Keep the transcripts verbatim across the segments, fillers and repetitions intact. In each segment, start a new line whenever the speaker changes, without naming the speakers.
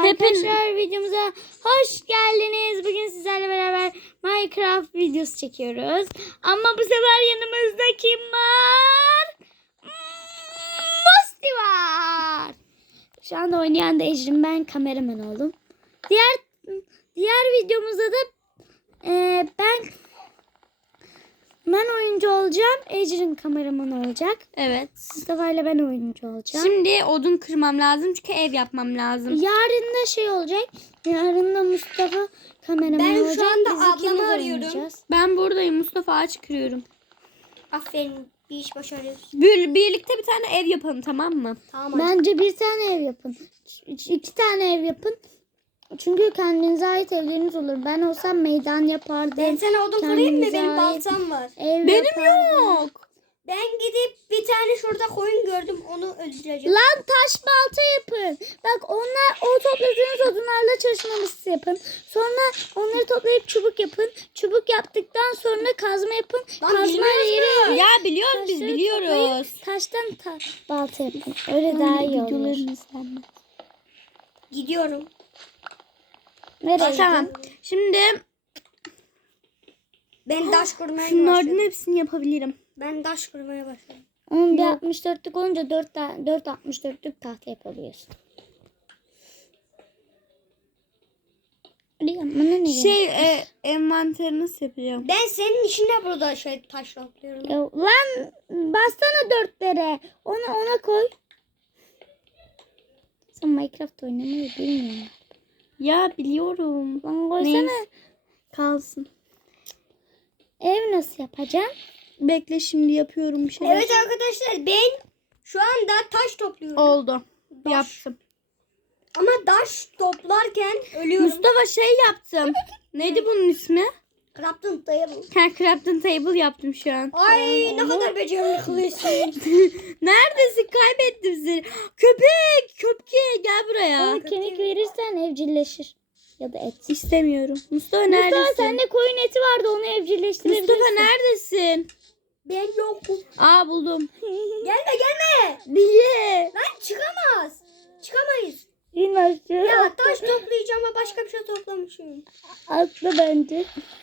Arkadaşlar videomuza hoş geldiniz. Bugün sizlerle beraber Minecraft videosu çekiyoruz. Ama bu sefer yanımızda kim var? Musti var. Şu anda oynayan da Ecrin, ben kameraman oldum. Diğer diğer videomuzda da e, ben ben oyuncu olacağım. Ecrin kameraman olacak.
Evet.
Mustafa ile ben oyuncu olacağım.
Şimdi odun kırmam lazım çünkü ev yapmam lazım.
Yarın da şey olacak. Yarın da Mustafa kameraman
Ben şu
olacak.
anda
Biz
ablamı
ikimiz
arıyorum.
oynayacağız.
Ben buradayım, Mustafa ağaç kırıyorum.
Aferin, bir iş başarıyorsun.
Bir, birlikte bir tane ev yapalım, tamam mı?
Tamam hadi.
Bence bir tane ev yapın. İ- iki tane ev yapın. Çünkü kendinize ait evleriniz olur. Ben olsam meydan yapardım.
Ben sana odun kırayım mı?
Kendinize
Benim
ait
baltam var.
Ev
Benim
yapardım.
yok.
Ben gidip bir tane şurada koyun gördüm, onu öldüreceğim.
Lan taş balta yapın. Bak onlar o topladığınız odunlarla çalışma masası yapın. Sonra onları toplayıp çubuk yapın. Çubuk yaptıktan sonra kazma yapın.
Lan
Kazmayla
bilmiyoruz
yere
Ya biliyoruz biz
taşları
biliyoruz.
toplayıp taştan ta balta yapın. Öyle daha iyi olur.
Gidiyorum.
Nereye
Tamam.
gidiyorsun?
Şimdi
Ben taş kırmaya
şunlardan
başladım.
hepsini yapabilirim.
Ben taş kırmaya başladım.
Onun bir altmış dörtlük olunca dört dört altmış dörtlük tahta yapabiliyorsun. Bana ne
Şey e, envanteri nasıl yapacağım?
Ben senin işine burada şey taş topluyorum.
ya, lan bassana dörtlere. Onu ona koy. Sen Minecraft oynamayı bilmiyorsun.
Ya biliyorum.
Lan koysana.
Neyse. Kalsın.
Ev nasıl yapacaksın?
Bekle, şimdi yapıyorum bir şeyler.
Evet arkadaşlar, ben şu anda taş topluyorum.
Oldu.
Taş.
Yaptım.
Ama taş toplarken ölüyorum.
Mustafa şey yaptım. Neydi bunun ismi?
Crafting table.
Ben crafting table yaptım şu an.
Ay ne kadar becerikli kılıyorsun.
Neredesin? Kaybettim seni. Köpek! Köpke gel buraya.
Ona kemik verirsen evcilleşir. Ya da et.
İstemiyorum. Mustafa neredesin?
Mustafa sende koyun eti vardı, onu evcilleştirebilirsin.
Mustafa neredesin?
Ben yokum.
Aa buldum.
Gelme gelme.
Niye?
Lan çıkamaz. Çıkamayız.
İn aşağı.
Ya taş toplayacağım ama başka bir şey toplamışım.
Atla bence.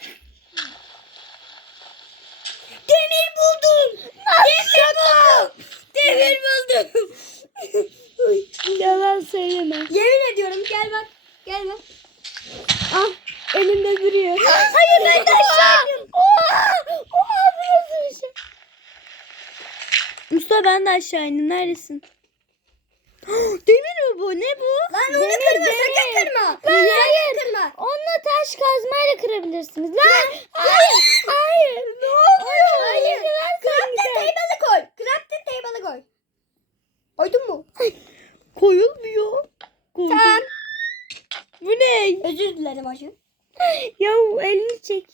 Demir buldum. Demir buldum. Demir buldum.
Yalan söyleme.
Yemin ediyorum, gel bak. Gel bak.
Ah elimde duruyor.
Hayır ben de aşağı. Oha! Oha burası bir şey.
Mustafa ben de aşağı indim. Neredesin? Demir mi bu? Ne bu?
Lan onu
Demir,
kırma,
demir.
sakın kırma.
Lan
Sakın
hayır.
kırma.
Onunla taş kazmayla kırabilirsiniz. Lan hayır. Hayır. Ne oluyor?
Hayır.
Crafting
Crafting table'ı koy. Crafting table'ı koy. Koydun mu?
Koyulmuyor. Koydum.
Tamam.
Bu ne?
Özür dilerim hacı.
Ya elini çek.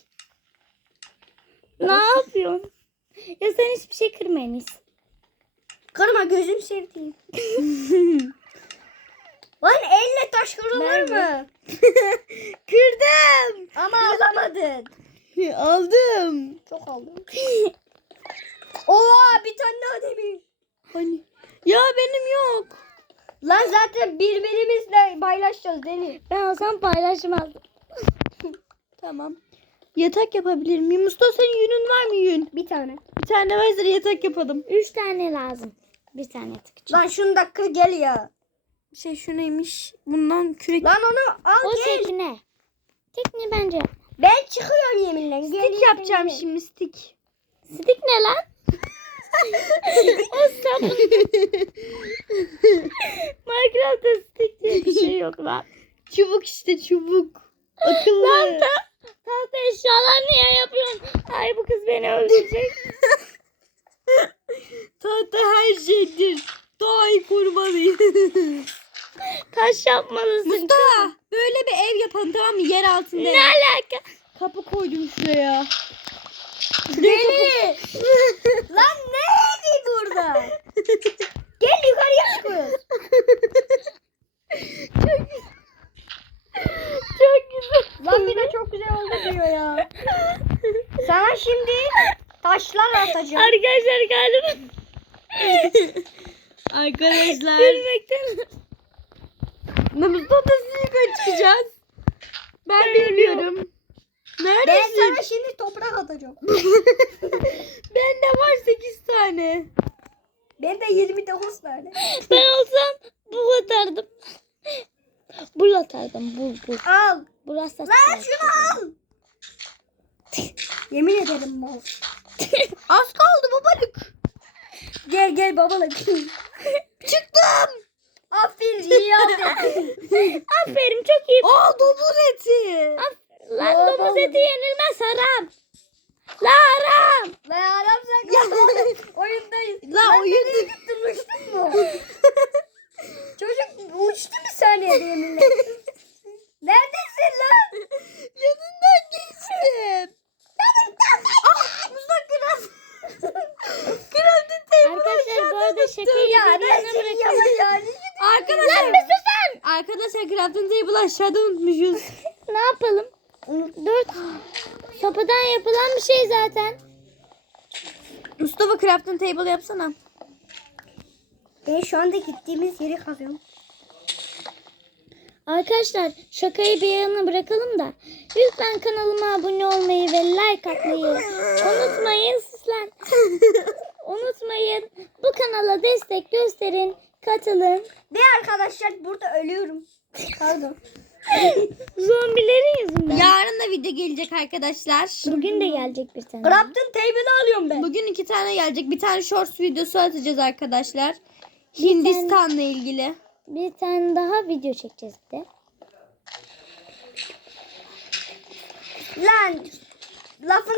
Ne yapıyorsun? Ya sen hiçbir şey kırmayınız.
Kırma, gözüm sevdiğim. Lan elle taş kırılır mı?
Kırdım.
Ama alamadın.
Aldım.
Çok aldım. Oha, bir tane daha demir.
Hani? Ya benim yok.
Lan zaten birbirimizle paylaşacağız Deli.
Ben olsam paylaşmazdım.
Tamam. Yatak yapabilir miyim? Mustafa senin yünün var mı yün?
Bir tane.
Bir tane varsa yatak yapalım.
Üç tane lazım. Bir tane tık için.
Lan şunu da kır gel ya.
Şey şu neymiş? Bundan kürek.
Lan onu al
O
gel.
tekne. Tekne bence.
Ben çıkıyorum yeminle. Gel,
Stik
gel,
yapacağım
gel.
şimdi stik.
Stik ne lan? O sapın. Minecraft'ta stik diye bir şey yok lan.
Çubuk işte çubuk. Akıllı.
Lan ta tahta eşyalar niye yapıyorsun? Ay bu kız beni öldürecek.
Tahta her şeydir. Doğayı korumalıyız.
Taş yapmalısın.
Mustafa böyle bir ev yapalım, tamam mı? Yer altında.
Ne alaka?
Kapı koydum şuraya.
Deli. Lan ne evi burada? Gel yukarıya çıkıyoruz.
Çok güzel.
Lan bir de çok güzel oldu diyor ya. Sana şimdi taşlar atacağım.
Arkadaşlar galiba
Arkadaşlar.
gülmekten
Mustafa nasıl yukarı çıkacağız? Ben bilmiyorum.
Ben
Neredesin?
sana şimdi toprak atacağım.
Bende var sekiz tane.
Ben de yirmi dokuz tane.
Ben olsam bul atardım. Bul atardım. Bul bul.
Al.
Burası
Lan şunu al. Yemin ederim mal.
Az kaldı babalık.
Gel gel babalık.
Çıktım.
Aferin iyi yaptın.
Aferin çok iyi.
Aa domuz eti.
Lan domuz eti yenilmez haram. La haram.
Lan adam sen kaldın. Oyundayız.
La oyun.
Durmuştun mu? Çocuk uçtu bir saniyede yeminle. Neredesin lan?
Yanından geçtim. Ah Mustafa kral. Kralın table
Arkadaşlar bu arada şakayı
Ya
bir
ben
yana
seni
bırakalım.
yapacağını
Arkadaşlar.
Bir susun.
Arkadaşlar crafting table aşağıda unutmuşuz.
Ne yapalım? Dört sopadan yapılan bir şey zaten.
Mustafa crafting table yapsana.
Ben şu anda gittiğimiz yeri kazıyorum.
Arkadaşlar şakayı bir yana bırakalım da lütfen kanalıma abone olmayı ve like atmayı unutmayın sizler. Unutmayın. Bu kanala destek gösterin. Katılın.
Ve arkadaşlar burada ölüyorum. Pardon.
Zombilerin yüzünden.
Yarın da video gelecek arkadaşlar.
Bugün de gelecek bir tane.
Crafting table'ı alıyorum ben.
Bugün iki tane gelecek. Bir tane shorts videosu atacağız arkadaşlar. Hindistan'la ilgili.
Bir tane daha video çekeceğiz bir de.
Lan lafın